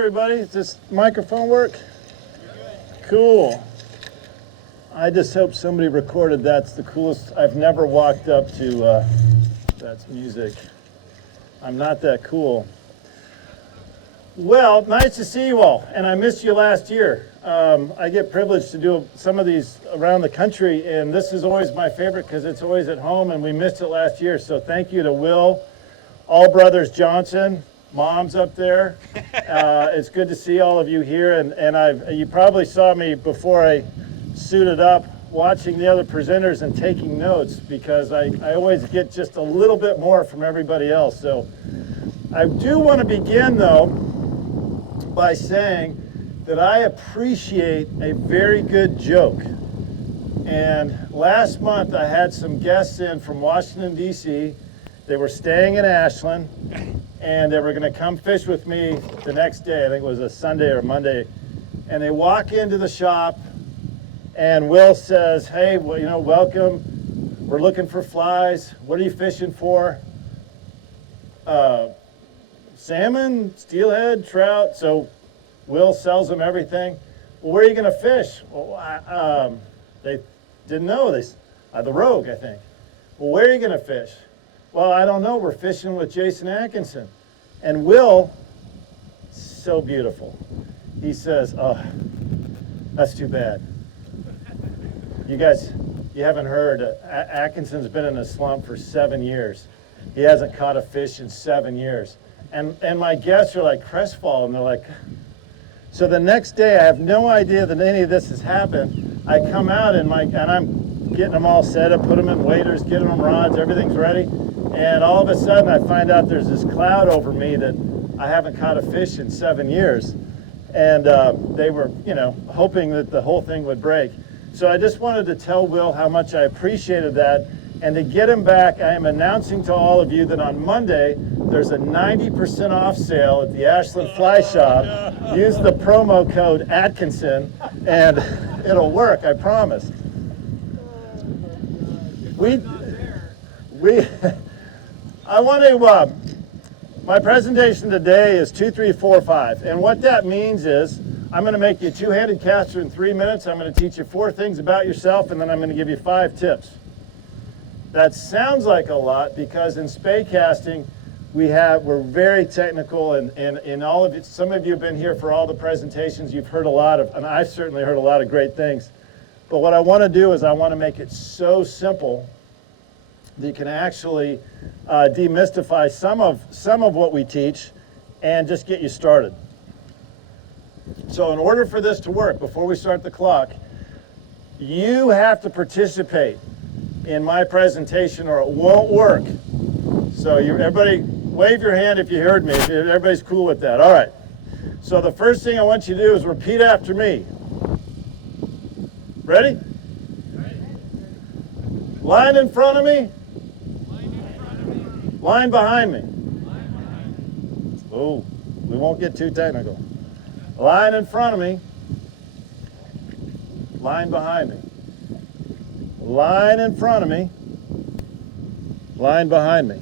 everybody. Does this microphone work? Cool. I just hope somebody recorded that's the coolest. I've never walked up to, that's music. I'm not that cool. Well, nice to see you all, and I missed you last year. I get privileged to do some of these around the country, and this is always my favorite because it's always at home, and we missed it last year. So thank you to Will, All Brothers Johnson, Mom's up there. It's good to see all of you here, and you probably saw me before I suited up watching the other presenters and taking notes because I always get just a little bit more from everybody else. So I do want to begin, though, by saying that I appreciate a very good joke. And last month I had some guests in from Washington, D.C. They were staying in Ashland, and they were going to come fish with me the next day. I think it was a Sunday or Monday. And they walk into the shop, and Will says, hey, well, welcome. We're looking for flies. What are you fishing for? Salmon, steelhead, trout. So Will sells them everything. Well, where are you going to fish? Well, they didn't know. The Rogue, I think. Well, where are you going to fish? Well, I don't know. We're fishing with Jason Atkinson. And Will, so beautiful. He says, oh, that's too bad. You guys, you haven't heard, Atkinson's been in a slump for 7 years. He hasn't caught a fish in 7 years. And my guests are like crestfallen. They're like, so the next day, I have no idea that any of this has happened. I come out and I'm getting them all set up, put them in waders, getting them rods, everything's ready. And all of a sudden, I find out there's this cloud over me that I haven't caught a fish in 7 years. And they were, hoping that the whole thing would break. So I just wanted to tell Will how much I appreciated that. And to get him back, I am announcing to all of you that on Monday, there's a 90% off sale at the Ashland Fly Shop. Use the promo code Atkinson, and it'll work, I promise. My presentation today is 2, 3, 4, 5. And what that means is, I'm going to make you a two-handed caster in 3 minutes. I'm going to teach you 4 things about yourself, and then I'm going to give you 5 tips. That sounds like a lot because in spey casting, we're very technical, and in all of it, some of you have been here for all the presentations. You've heard a lot of, and I've certainly heard a lot of great things. But what I want to do is I want to make it so simple that you can actually demystify some of what we teach and just get you started. So in order for this to work, before we start the clock, you have to participate in my presentation or it won't work. So everybody wave your hand if you heard me, if everybody's cool with that. All right. So the first thing I want you to do is repeat after me. Ready? Line in front of me. Line behind me. Oh, we won't get too technical. Line in front of me. Line behind me. Line in front of me. Line behind me.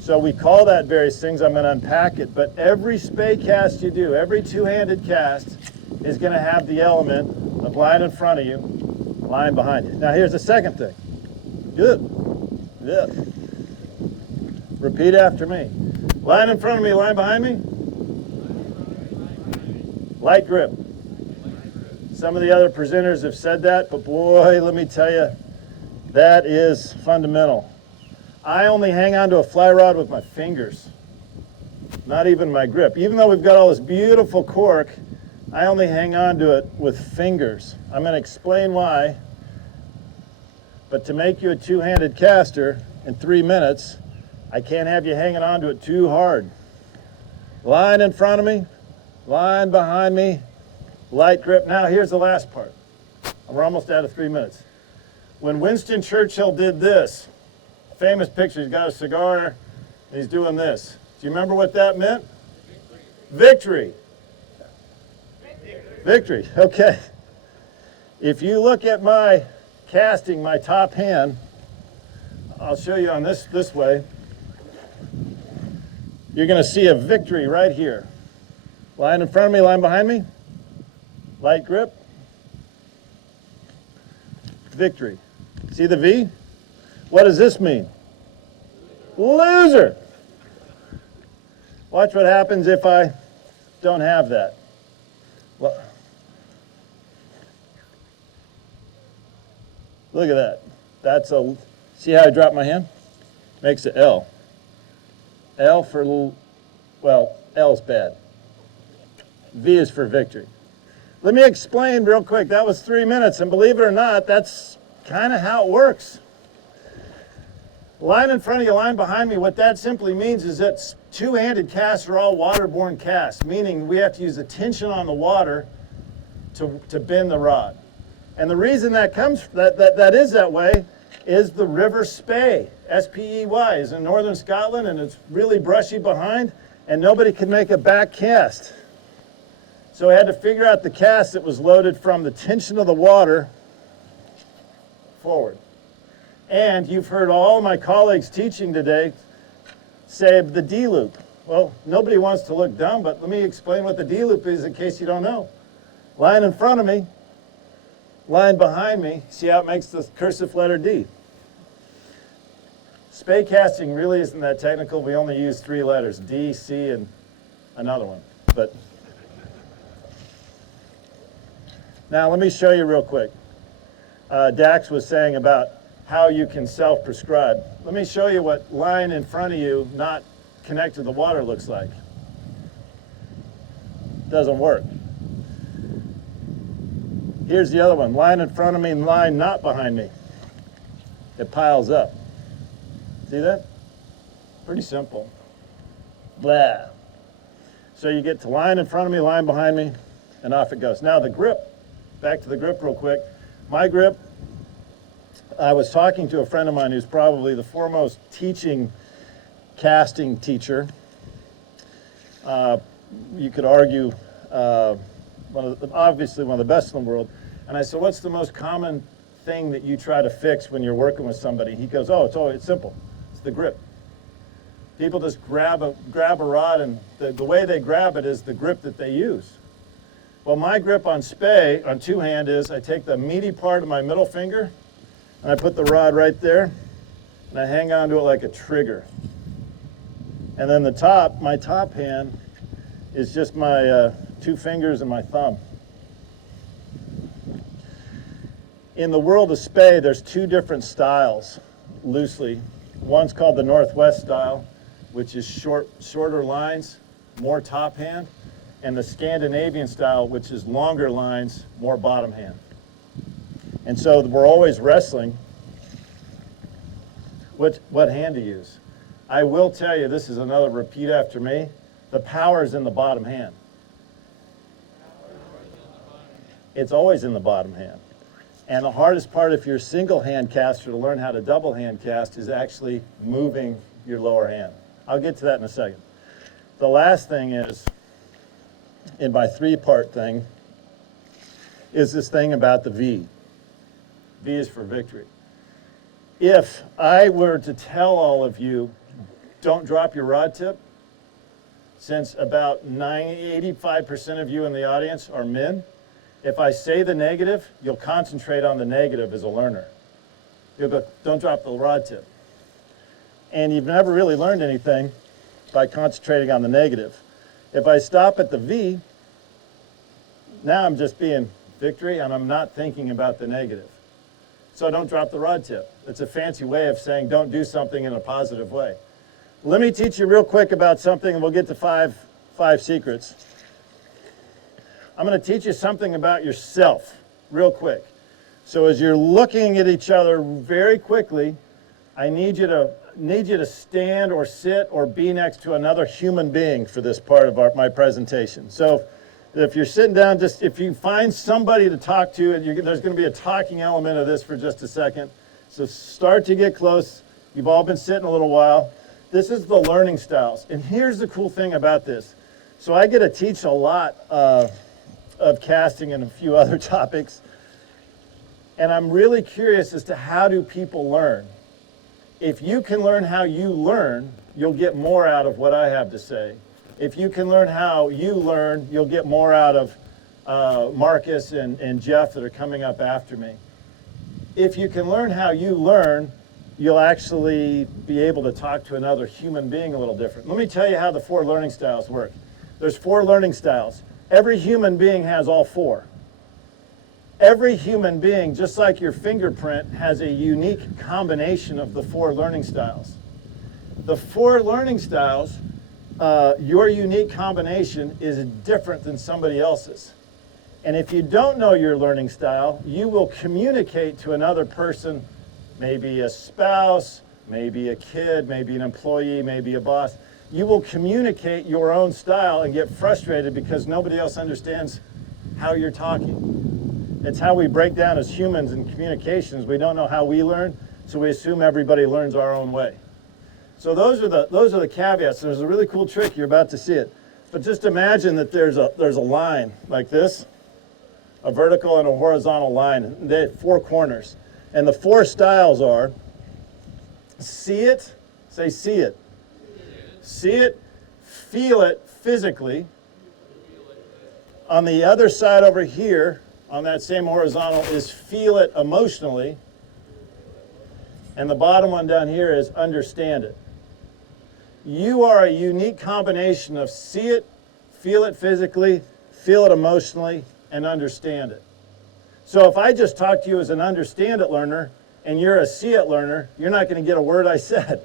So we call that various things. I'm going to unpack it. But every spey cast you do, every two-handed cast is going to have the element of line in front of you, line behind you. Now here's the second thing. Good. Good. Repeat after me. Line in front of me, line behind me. Light grip. Some of the other presenters have said that, but boy, let me tell you, that is fundamental. I only hang on to a fly rod with my fingers, not even my grip. Even though we've got all this beautiful cork, I only hang on to it with fingers. I'm going to explain why, but to make you a two-handed caster in 3 minutes, I can't have you hanging on to it too hard. Line in front of me, line behind me, light grip. Now here's the last part. We're almost out of 3 minutes. When Winston Churchill did this, famous picture, he's got a cigar and he's doing this. Do you remember what that meant? Victory. Victory, okay. If you look at my casting, my top hand, I'll show you on this way. You're going to see a victory right here. Line in front of me, line behind me. Light grip. Victory. See the V? What does this mean? Loser. Watch what happens if I don't have that. Look at that. That's a, see how I drop my hand? Makes it L. L for, well, L's bad. V is for victory. Let me explain real quick. That was 3 minutes, and believe it or not, that's kind of how it works. Line in front of you, line behind me, what that simply means is that two-handed casts are all waterborne casts, meaning we have to use the tension on the water to bend the rod. And the reason that comes, that is that way is the River Spey, S-P-E-Y, is in northern Scotland, and it's really brushy behind, and nobody can make a back cast. So we had to figure out the cast that was loaded from the tension of the water forward. And you've heard all my colleagues teaching today say the D-loop. Well, nobody wants to look dumb, but let me explain what the D-loop is in case you don't know. Line in front of me, line behind me, see how it makes the cursive letter D. Spey casting really isn't that technical. We only use 3 letters, D, C, and another one. But now let me show you real quick. Dax was saying about how you can self-prescribe. Let me show you what line in front of you, not connected to the water, looks like. Doesn't work. Here's the other one, line in front of me and line not behind me. It piles up. See that? Pretty simple. Blah. So you get to line in front of me, line behind me, and off it goes. Now the grip, back to the grip real quick. My grip, I was talking to a friend of mine who's probably the foremost teaching casting teacher. You could argue obviously one of the best in the world. And I said, what's the most common thing that you try to fix when you're working with somebody? He goes, oh, it's simple. It's the grip. People just grab a rod, and the way they grab it is the grip that they use. Well, my grip on Spey, on two-hand, is I take the meaty part of my middle finger, and I put the rod right there, and I hang on to it like a trigger. And then the top, my top hand, is just my 2 fingers and my thumb. In the world of Spey, there's 2 different styles, loosely. One's called the Northwest style, which is shorter lines, more top hand, and the Scandinavian style, which is longer lines, more bottom hand. And so we're always wrestling what hand to use. I will tell you, this is another repeat after me, the power is in the bottom hand. It's always in the bottom hand. And the hardest part if you're a single hand caster to learn how to double hand cast is actually moving your lower hand. I'll get to that in a second. The last thing is, in my 3-part thing, is this thing about the V. V is for victory. If I were to tell all of you, don't drop your rod tip, since about 85% of you in the audience are men, if I say the negative, you'll concentrate on the negative as a learner. You'll go, don't drop the rod tip. And you've never really learned anything by concentrating on the negative. If I stop at the V, now I'm just being victory and I'm not thinking about the negative. So don't drop the rod tip. It's a fancy way of saying don't do something in a positive way. Let me teach you real quick about something, and we'll get to five secrets. I'm going to teach you something about yourself real quick. So as you're looking at each other very quickly, I need you to stand or sit or be next to another human being for this part of my presentation. So if you're sitting down, just if you find somebody to talk to, and there's going to be a talking element of this for just a second. So start to get close. You've all been sitting a little while. This is the learning styles. And here's the cool thing about this. So I get to teach a lot of casting and a few other topics. And I'm really curious as to how do people learn. If you can learn how you learn, you'll get more out of what I have to say. If you can learn how you learn, you'll get more out of Marcus and Jeff that are coming up after me. If you can learn how you learn, you'll actually be able to talk to another human being a little different. Let me tell you how the 4 learning styles work. There's 4 learning styles. Every human being has all 4. Every human being, just like your fingerprint, has a unique combination of the 4 learning styles. The 4 learning styles, your unique combination is different than somebody else's. And if you don't know your learning style, you will communicate to another person, maybe a spouse, maybe a kid, maybe an employee, maybe a boss. You will communicate your own style and get frustrated because nobody else understands how you're talking. It's how we break down as humans in communications. We don't know how we learn, so we assume everybody learns our own way. So those are the caveats. There's a really cool trick. You're about to see it. But just imagine that there's a line like this, a vertical and a horizontal line. They have 4 corners. And the 4 styles are see it, say see it. See it, feel it physically. On the other side over here, on that same horizontal, is feel it emotionally. And the bottom one down here is understand it. You are a unique combination of see it, feel it physically, feel it emotionally, and understand it. So if I just talk to you as an understand it learner and you're a see it learner, you're not going to get a word I said.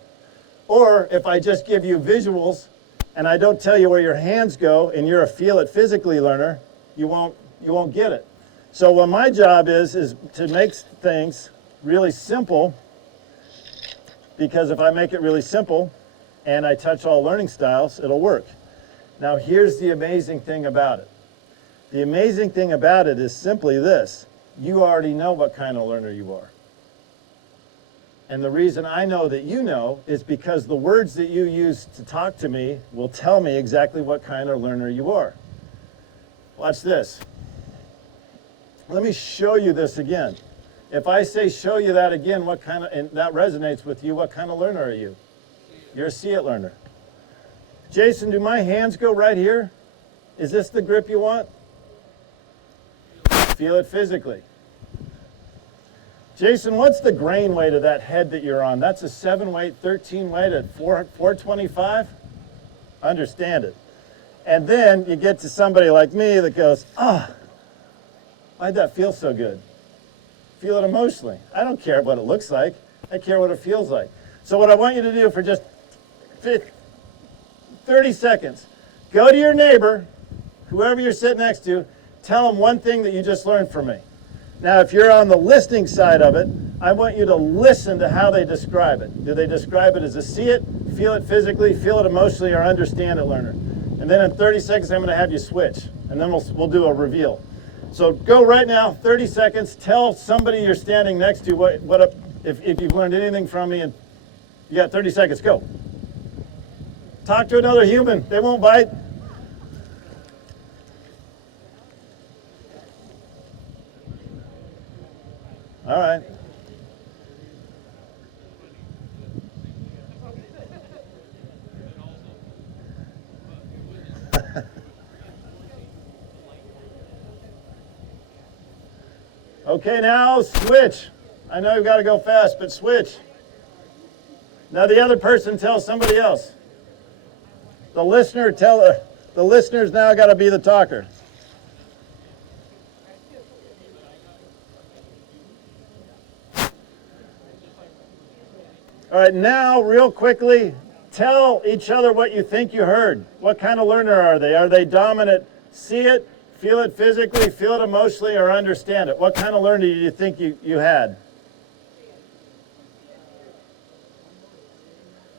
Or if I just give you visuals and I don't tell you where your hands go and you're a feel it physically learner, you won't get it. So what my job is to make things really simple, because if I make it really simple and I touch all learning styles, it'll work. Now here's the amazing thing about it. The amazing thing about it is simply this. You already know what kind of learner you are. And the reason I know that you know is because the words that you use to talk to me will tell me exactly what kind of learner you are. Watch this. Let me show you this again. If I say show you that again, and that resonates with you, what kind of learner are you? You're a see it learner. Jason, do my hands go right here? Is this the grip you want? Feel it physically. Jason, what's the grain weight of that head that you're on? That's a 7 weight, 13 weight at 425? Understand it. And then you get to somebody like me that goes, why'd that feel so good? Feel it emotionally. I don't care what it looks like. I care what it feels like. So what I want you to do for just 30 seconds, go to your neighbor, whoever you're sitting next to, tell them one thing that you just learned from me. Now, if you're on the listening side of it, I want you to listen to how they describe it. Do they describe it as a see it, feel it physically, feel it emotionally, or understand it learner? And then in 30 seconds, I'm going to have you switch, and then we'll do a reveal. So go right now, 30 seconds. Tell somebody you're standing next to if you've learned anything from me, and you got 30 seconds. Go. Talk to another human. They won't bite. All right. Okay, now switch. I know you've got to go fast, but switch. Now the other person tells somebody else. The listener's now got to be the talker. All right, now real quickly, tell each other what you think you heard. What kind of learner are they? Are they dominant? See it, feel it physically, feel it emotionally, or understand it? What kind of learner do you think you had?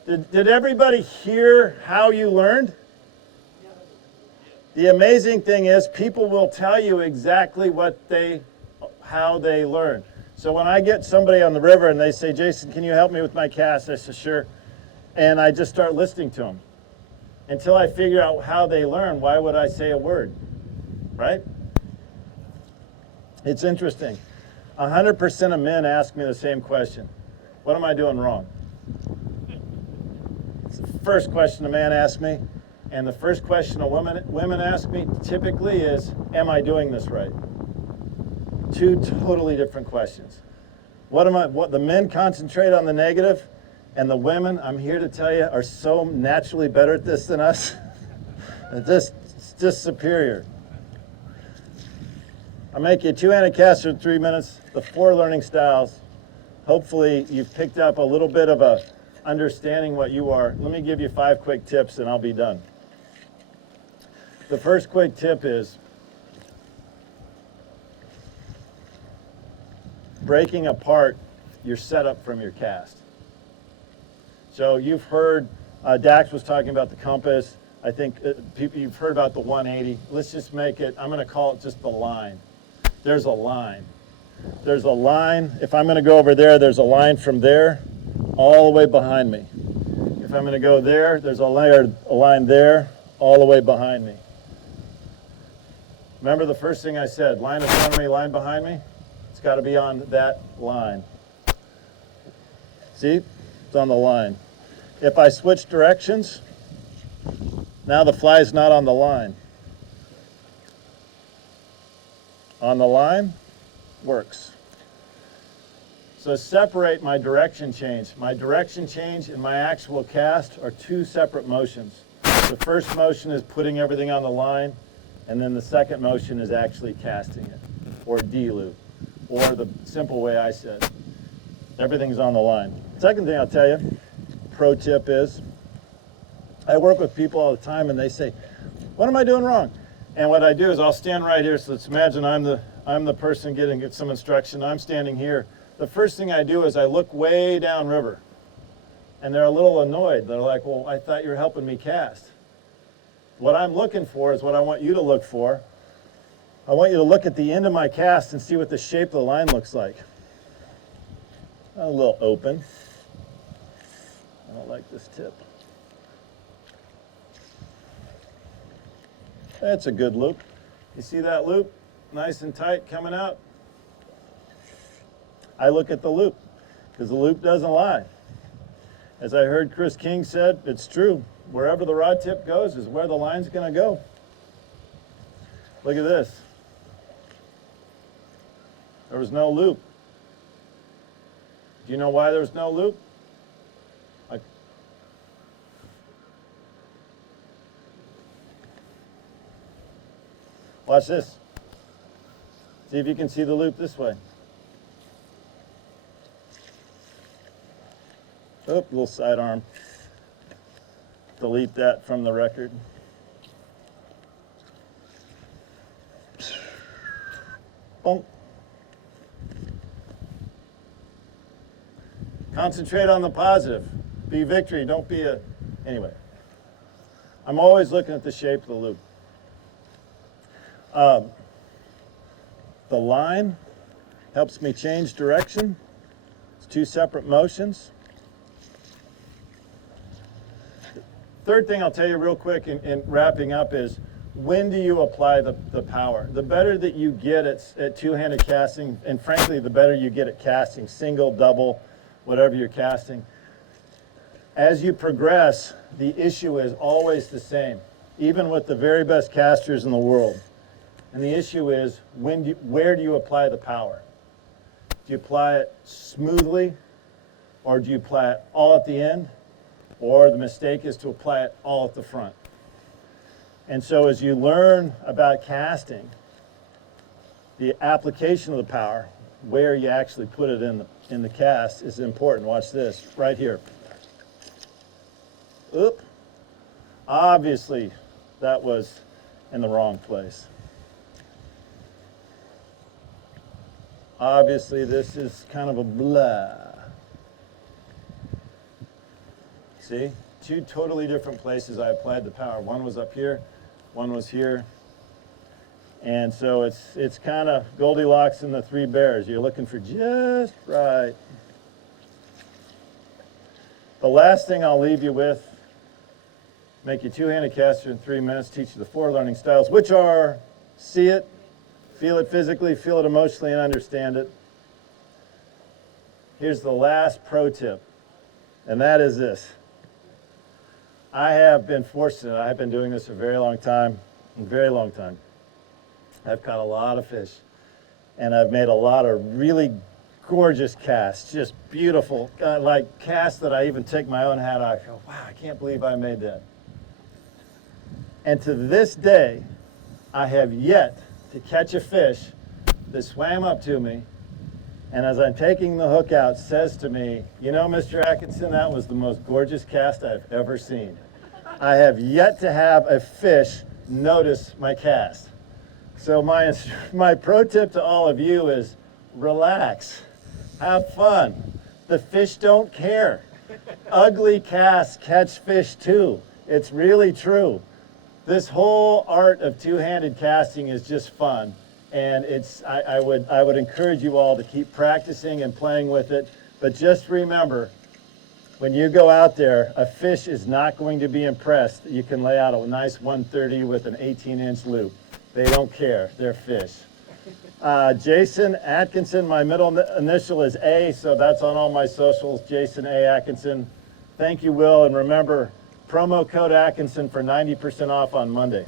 Did everybody hear how you learned? The amazing thing is people will tell you exactly how they learn. So when I get somebody on the river and they say, Jason, can you help me with my cast? I say, sure. And I just start listening to them. Until I figure out how they learn, why would I say a word? Right? It's interesting. 100% of men ask me the same question. What am I doing wrong? It's the first question a man asks me. And the first question women ask me typically is, am I doing this right? Two totally different questions. What the men concentrate on the negative, and the women, I'm here to tell you, are so naturally better at this than us. It's just superior. I'll make you a two-handed caster in 3 minutes, the 4 learning styles. Hopefully you've picked up a little bit of a understanding what you are. Let me give you 5 quick tips and I'll be done. The first quick tip is breaking apart your setup from your cast. So you've heard, Dax was talking about the compass. I think you've heard about the 180. Let's just make it, I'm gonna call it just the line. There's a line. There's a line. If I'm gonna go over there, there's a line from there all the way behind me. If I'm gonna go there, there's a line there all the way behind me. Remember the first thing I said, line in front of me, line behind me? It's gotta be on that line. See, it's on the line. If I switch directions, now the fly's not on the line. On the line, works. So separate my direction change. My direction change and my actual cast are 2 separate motions. The first motion is putting everything on the line, and then the second motion is actually casting it, or D-loop, or the simple way I said. Everything's on the line. Second thing I'll tell you, pro tip is, I work with people all the time and they say, what am I doing wrong? And what I do is I'll stand right here. So let's imagine I'm the person getting some instruction. I'm standing here. The first thing I do is I look way down river. And they're a little annoyed. They're like, well, I thought you were helping me cast. What I'm looking for is what I want you to look for. I want you to look at the end of my cast and see what the shape of the line looks like. A little open. I don't like this tip. That's a good loop. You see that loop? Nice and tight coming out. I look at the loop because the loop doesn't lie. As I heard Chris King said, it's true. Wherever the rod tip goes is where the line's going to go. Look at this. There was no loop. Do you know why there was no loop? Watch this. See if you can see the loop this way. Oh, little sidearm. Delete that from the record. Boom. Concentrate on the positive. Be victory, don't be a... Anyway. I'm always looking at the shape of the loop. The line helps me change direction. It's 2 separate motions. Third thing I'll tell you real quick in wrapping up is, when do you apply the power? The better that you get at two-handed casting, and frankly, the better you get at casting, single, double, whatever you're casting. As you progress, the issue is always the same, even with the very best casters in the world. And the issue is, where do you apply the power? Do you apply it smoothly, or do you apply it all at the end? Or the mistake is to apply it all at the front. And so as you learn about casting, the application of the power, where you actually put it in the cast, is important. Watch this, right here. Oop. Obviously, that was in the wrong place. Obviously, this is kind of a blah. See? 2 totally different places I applied the power. One was up here, one was here. And so it's kind of Goldilocks and the 3 bears. You're looking for just right. The last thing I'll leave you with, make you two-handed caster in 3 minutes, teach you the 4 learning styles, which are see it, feel it physically, feel it emotionally, and understand it. Here's the last pro tip, and that is this. I have been fortunate. I've been doing this for a very long time, I've caught a lot of fish, and I've made a lot of really gorgeous casts, just beautiful, like casts that I even take my own hat off. I go, wow, I can't believe I made that. And to this day, I have yet to catch a fish that swam up to me, and as I'm taking the hook out, says to me, you know, Mr. Atkinson, that was the most gorgeous cast I've ever seen. I have yet to have a fish notice my cast. So my pro tip to all of you is relax, have fun. The fish don't care. Ugly casts catch fish too. It's really true. This whole art of two-handed casting is just fun, and I would encourage you all to keep practicing and playing with it. But just remember, when you go out there, a fish is not going to be impressed that you can lay out a nice 130 with an 18-inch loop. They don't care. They're fish. Jason Atkinson, my middle initial is A, so that's on all my socials, Jason A. Atkinson. Thank you, Will, and remember, promo code Atkinson for 90% off on Monday.